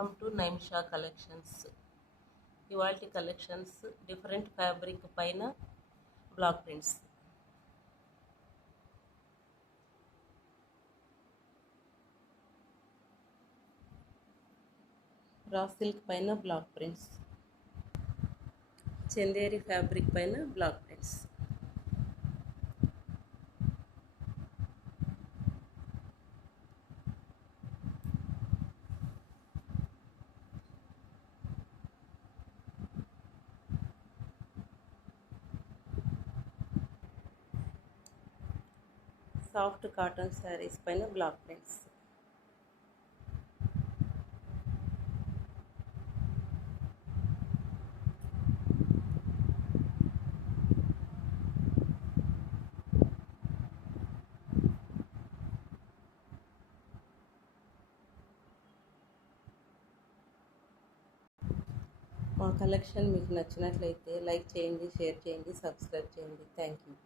Welcome to Naimisha collections. ఇవాల్టి collections different fabric పైన block prints. Raw silk పైన block prints, Chanderi fabric పైన block prints, soft cotton saris పైన block prints, మా collection మీకు నచ్చినట్లయితే లైక్ చేయండి, షేర్ చేయండి, సబ్స్క్రైబ్ చేయండి. Thank you.